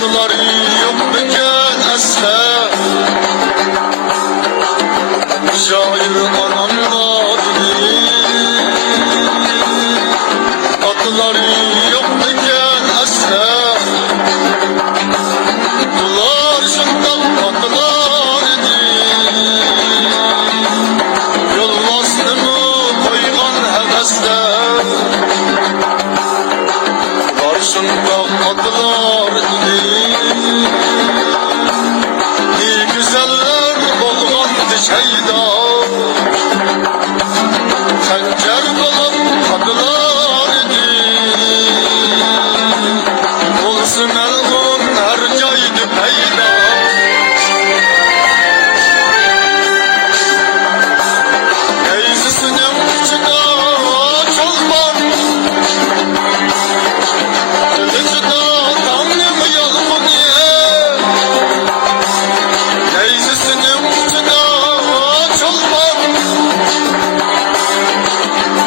Atlar yok beken esler, şair anam vadili. Atlar yok beken esler, atlar şundan atlar idi. Yolmazdı mı koygan hevesler, karşında atlar idi. İyi güzeller bolgandı şeyda, xanjar bolan atlar idi. Olsun elgun her joyda payda, neyzisinin uçida çolpan, kılıcıda tanrım yalgın ye. Neyzisinin uçida çolpan,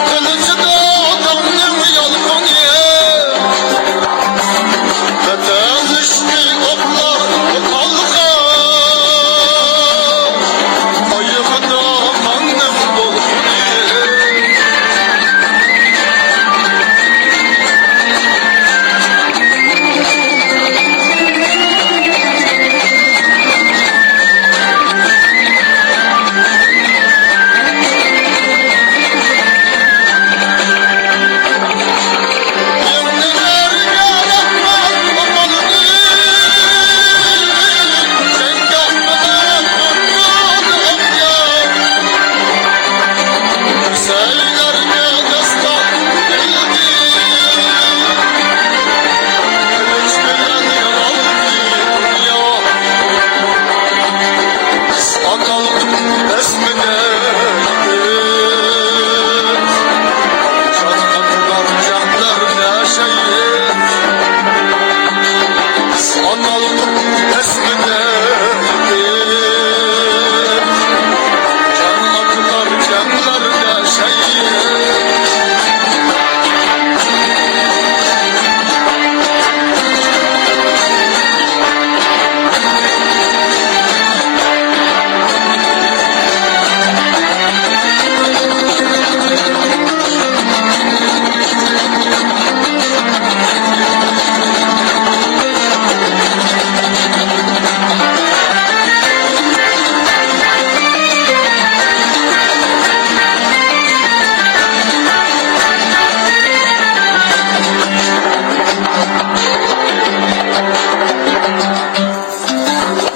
kılıcıda tanrım yalgın ye. Vatan düştü oklar halka, ayıkıda kanım dolgun ye.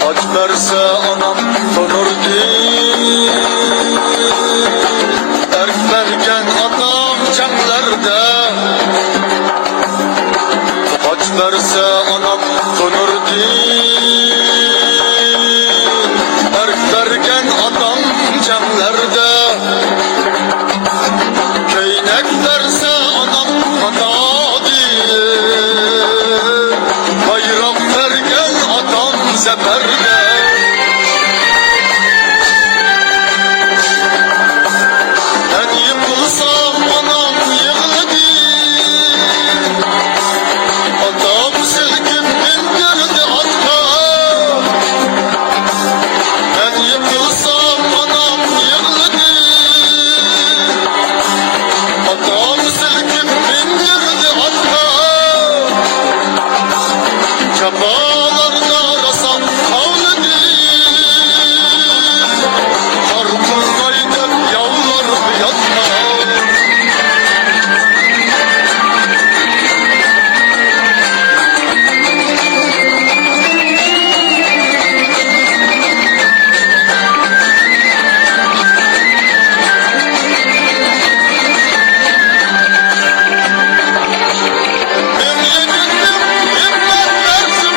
Aç verse anam donurdu, erk vergen adam cemlerde. Aç verse anam donurdu, erk vergen adam cemlerde. Köynek verse anam hatadı, bayrak vergen adam zeferde. Ben yıkılsam anam yığladı, adam silkip bindirdi atka. Ben yıkılsam anam yığladı, adam silkip bindirdi atka. Çabalarına rasam kavladı, harpınlaydı yavlar yatma. Ben yedim himmet versin.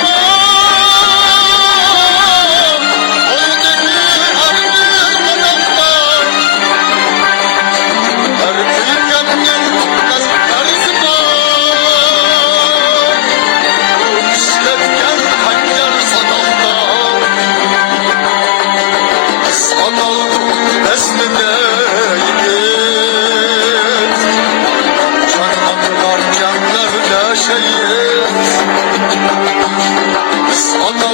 Ata